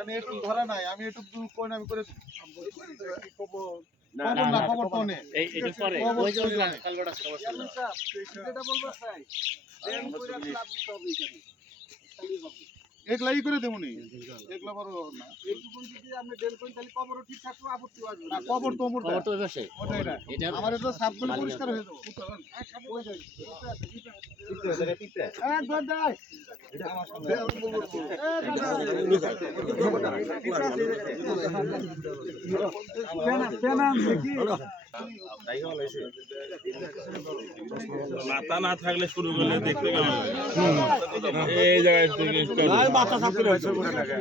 আমি একটু ধরা নাই, আমি একটু কোন আমি করে খবর না খবর তো নেই এই এটা পরে ওই যে কালবাটা যেটা বলবা চাই দেন করে ক্লাব দিতে হবে এখানে একলাই করে দেবনি একলা বড় না এইটুকুন যদি আপনি ডেল কোন তাহলে কবরও ঠিক থাকবে আপত্তি আসবে না কবর তো ওই পাশে ওটাই না আমার তো সাবগুলো পরিষ্কার হয়ে যাবে ওই যাই পিপড়া এক ধর দাই এটা আমার সামনে পেনা দেখি মাথা না থাকলে শুরু করলে দেখতে কেমন লাগে এই জায়গায় থেকে মাথা সাফ করে হচ্ছে পুরো লাগে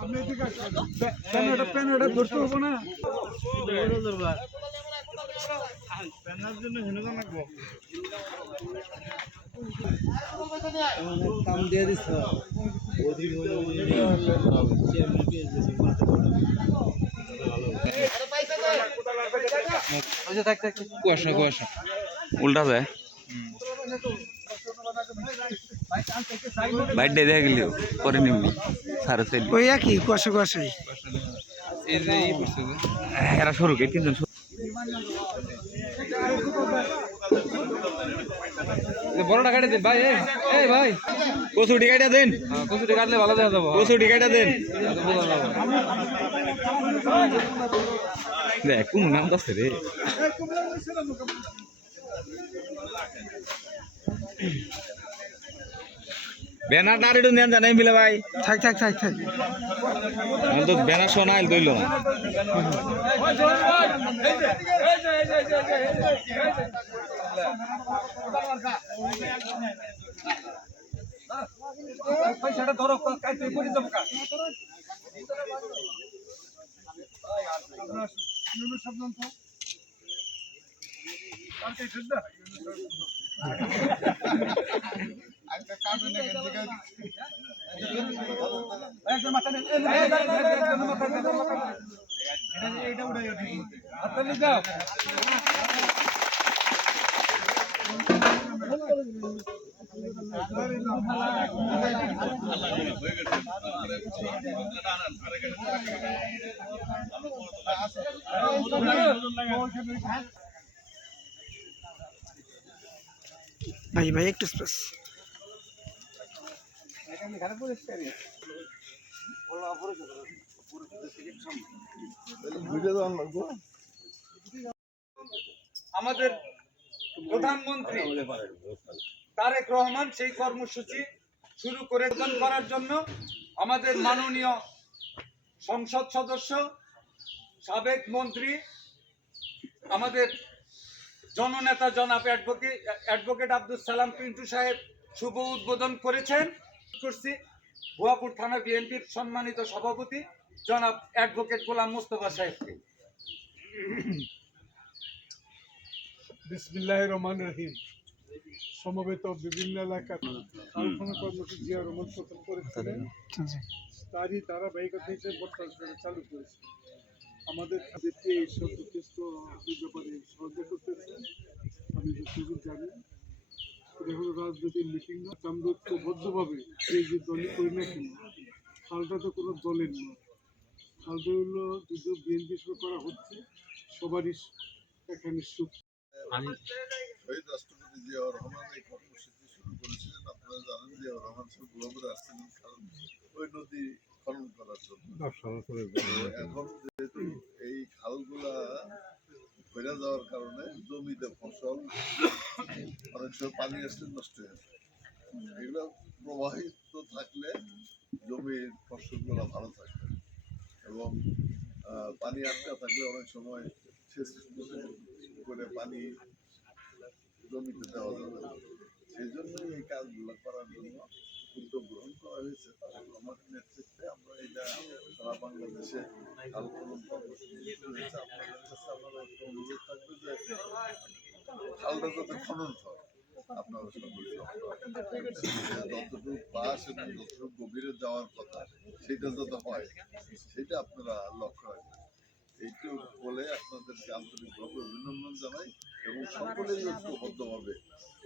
আপনি ঠিক আছে পেনটা ধরতে হবে না ধরবা পেনার জন্য হেনে লাগবো কাম দিয়ে দিছ ওদিন কুয়াশা কুয়াশা উল্টা যায় বাইট দিয়ে দেখা গেল পরে নিবি সারা সেল ওই একই কুয়াশা কুয়াশাই এই যে এই করছে এরা শুরু কে তিনজন বড়টা কাটে দেন ভাই এই ভাই কচুটি কাটা দেন কচুটি কাটলে ভালো দেখা যাবো কচুটি কাটা দেন দেখ কোন নাম আছে রে ব্যানার ডারেটো নেন জানাই মিলে ভাই থাক থাক থাক থাক আমি তো ব্যানার শোনাইল দইল না পয়সাটা ধরো কাইতে করে যাবো কা আপনার ইউনো শব্দ তো আর কে ঢুকদা আজকে কাজে নেই গেছে একদম মাথা নেই এটা উড়াইও ঠিক হাতে নিয়ে যাও ভাই ভাই একটু স্পেস আমাদের প্রধানমন্ত্রী তারেক রহমান সেই কর্মসূচি শুরু করার জন্য আমাদের মাননীয় সংসদ সদস্য সাবেক মন্ত্রী আমাদের জননেতা জনাব অ্যাডভোকেট আব্দুল সালাম পিন্টু সাহেব শুভ উদ্বোধন করেছেন করছি ভুয়াপুর থানা বিএনপির সম্মানিত সভাপতি জনাব অ্যাডভোকেট গোলাম মোস্তফা সাহেবকে। বিসমিল্লাহির রহমানির রহিম। সমবেত বিভিন্ন এলাকার কারখানা কর্মসূচি জিয়া রহমান প্রথম করেছিলেন, তারই ধারাবাহিকতা হিসেবে বর্তমান সরকার চালু করেছে। আমাদের তাদেরকে এইসব যথেষ্ট ব্যাপারে সহযোগিতা করতেছে। আমি যতটুকু জানি এটা হলো রাজনৈতিক মিটিং না, আমরা ঐক্যবদ্ধভাবে এই যে দলই করি না কেন, খালটা তো কোনো দলের না, খালটা হলো যদিও বিএনপি হিসেবে করা হচ্ছে, সবারই এখানে সুখ। শহীদ রাষ্ট্রপতি জিয়াউর রহমান এই কর্মসূচি শুরু করেছিলেন। আপনারা জানেন জিয়াউর রহমান সাহেব গোলাপুরে আসছিলেন ওই নদী খনন করার জন্য। এখন যেহেতু এই খালগুলা ফেরা যাওয়ার কারণে জমিতে ফসল অনেক সময় পানি আসলে নষ্ট হয়ে যায়। এগুলো প্রবাহিত থাকলে জমির ফসলগুলো ভালো থাকবে এবং পানি আটকা থাকলে অনেক সময় সেচ করে পানি জমিতে দেওয়া যাবে। সেই জন্যই এই কাজগুলো করার জন্য উদ্যোগ গ্রহণ করা হয়েছে। আমাদের নেতৃত্বে আমরা এটা সারা বাংলাদেশে খাল খনন কর্মসূচি শুরু হয়েছে। আপনাদের কাছে আমাদের একটা অনুরোধ থাকবে যে খালটা যাতে খনন হয়, আপনারা যতটুকু পাশ এবং যতটুকু গভীরে যাওয়ার কথা সেটা যাতে হয় সেটা আপনারা লক্ষ্য রাখবেন। এইটু বলে আপনাদেরকে আন্তরিকভাবে অভিনন্দন জানাই এবং সকলেই ঐক্যবদ্ধভাবে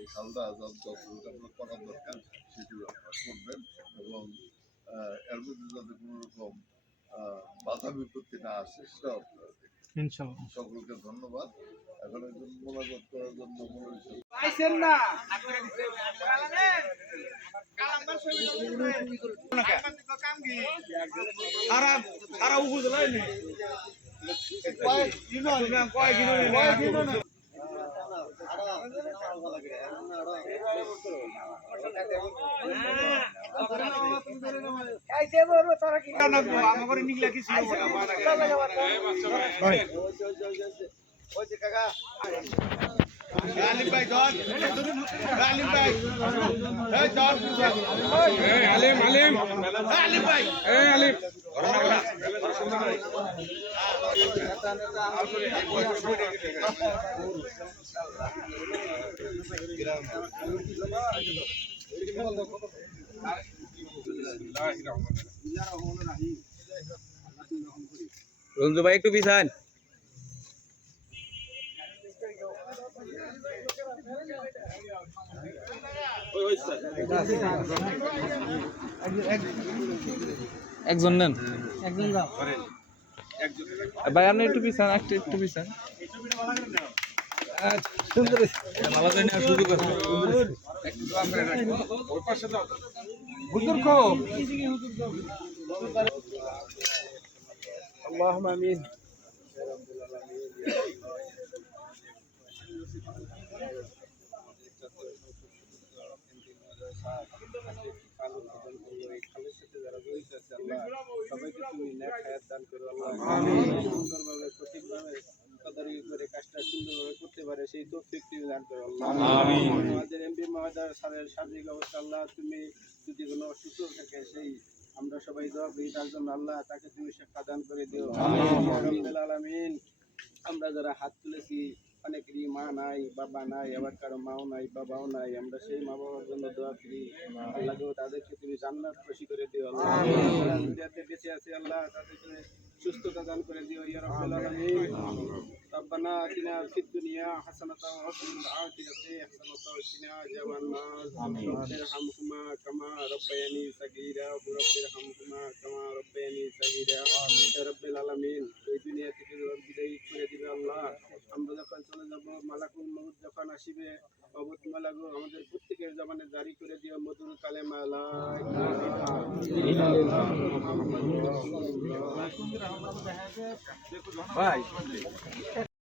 এই খালটা যতটুকু আপনার করা দরকার সেটি আপনারা করবেন এবং এর মধ্যে যাতে কোনো রকম বাধা বিপত্তি না আসে সেটাও আপনারা দেখবেন। সকলকে ধন্যবাদ। এখন একজন মোনাজাত করার জন্য রঞ্জু ভাই একটু পিছান। একজন নেন, ভাই আপনি একটু পিছান, একটু পিছান। ভালো করে নেওয়ার সুযোগ আছে। আল্লাহুম্মা আমিন। সবাইকে তুমি নেক হায়াত দান করো আল্লাহ, সুন্দরভাবে সঠিকভাবে তদারকি করে কাজটা সুন্দরভাবে করতে পারে সেই তৌফিক তুমি দান করো আল্লাহ। আমাদের এমপি মহোদয় স্যারের শারীরিক অবস্থা আল্লাহ তুমি যদি কোনো অসুস্থ থাকে সেই আমরা সবাই দোয়া করি তার জন্য আল্লাহ তাকে তুমি শিক্ষা দান করে দিও রব্বুল আলামিন। আমরা যারা হাত তুলেছি অনেকেরই মা নাই বাবা নাই, আবার কারো মাও নাই বাবাও নাই, আমরা সেই মা বাবার জন্য দোয়া করি আল্লাহ গো তাদেরকে তুমি জান্নাত খুশি করে দিও আল্লাহ। যারা দুনিয়াতে বেঁচে আছে আল্লাহ তাদেরকে সুস্থতা দান করে দিও ইয়া রাব্বুল আলামিন। ربنا آتنا في الدنيا حسنة وفي الآخرة حسنة وقنا عذاب النار رب ارحمهما كما ربياني صغيرا ورب ارحمهما كما ربياني صغيرا يا رب العالمين। এই দুনিয়া থেকে বিদায় করে দিবে আল্লাহ, আমরা যখন চলে যাব মালাকুল মউত যখন আসিবে অবত মালাগো আমাদের প্রত্যেকের জবানে জারি করে দিও মধুর কালেমা লা ইলাহা ইল্লাল্লাহ। ভাই